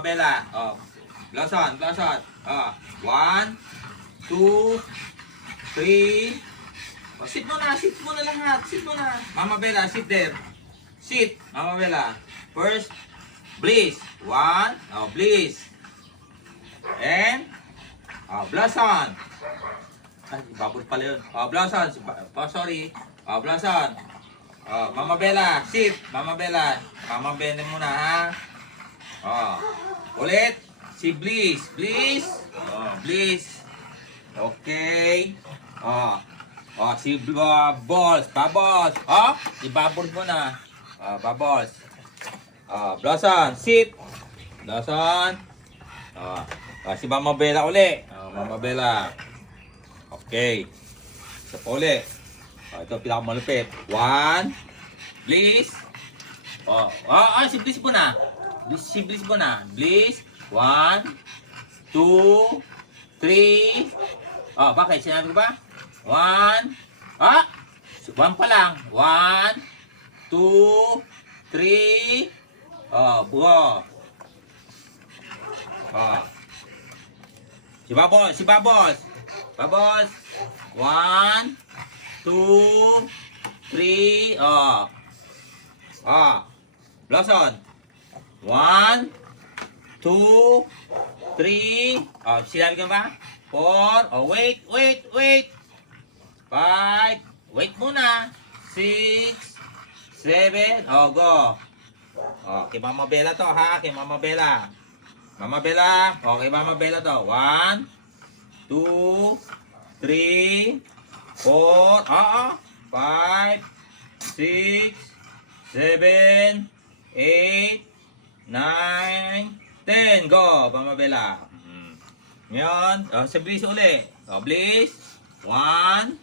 Mama Bella. Oh. Blossom. Oh. 1, 2, 3. Oh, sit mo na lahat. Sit mo na. Mama Bella, sit there. Sit, Mama Bella. First, Bliss. 1. Oh, Bliss. And, oh, Blossom. Ay, babol pala yun. Oh, Blossom. Oh, sorry. Oh, Blossom. Oh, Mama Bella, sit. Mama Bella. Mama Bella muna, ha? Oh. Ulit. Si Bliss. Bliss. Oh, Bliss. Okay. Oh. Oh, si Bubbles. Bubbles. Oh, si Bubbles muna. Oh, Bubbles. Oh, Blossom. Sit. Blossom. Oh. Oh, si Mama Bella uli. Oh, Mama Bella. Okay. Isa pa uli. Oh, ito pinakamalupit. 1. Bliss. Oh, si Bliss muna. Si Bliss muna. Bliss. 1, 2, 3. Oh, bakit? Sinabi ko ba? 1. 1 pa lang. 1, 2, 3. Oh, buo. Oh. Si Bubbles. Bubbles. 1, 2, 3. Oh. Oh. Blossom. 1, 2, 3. Oh, sinabi ko ba? 4. Oh, wait. 5. Wait muna. 6, 7. Oh, go. Oh, kay Mama Bella to, ha? Kay Mama Bella. Mama Bella. Oh, kay Mama Bella to. 1, 2, 3, 4. 5, 6, 7, 8, 9, 10. Go, Mama Bella. Ngayon, sa Bliss uli. O, Bliss. 1,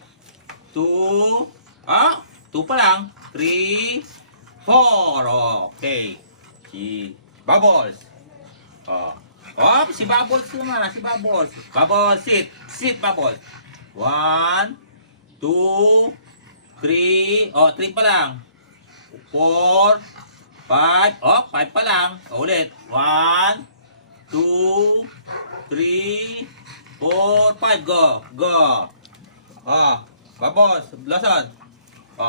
2. 2 pa lang. 3, 4. Okay. Si Bubbles. Si Bubbles naman. Si Bubbles. Bubbles, sit. Sit, Bubbles. 1, 2, 3. 3 pa lang. 4, 5. 5 pa lang. Ulit. 1, 2, 3, 4, 5. Go. Bubbles. Blossom.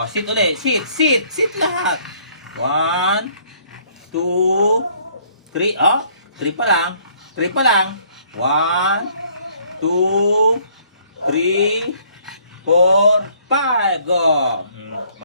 Sit ulit. Sit lahat. 1, 2, 3. 3 pa lang. 1, 2, 3, 4, 5. Go.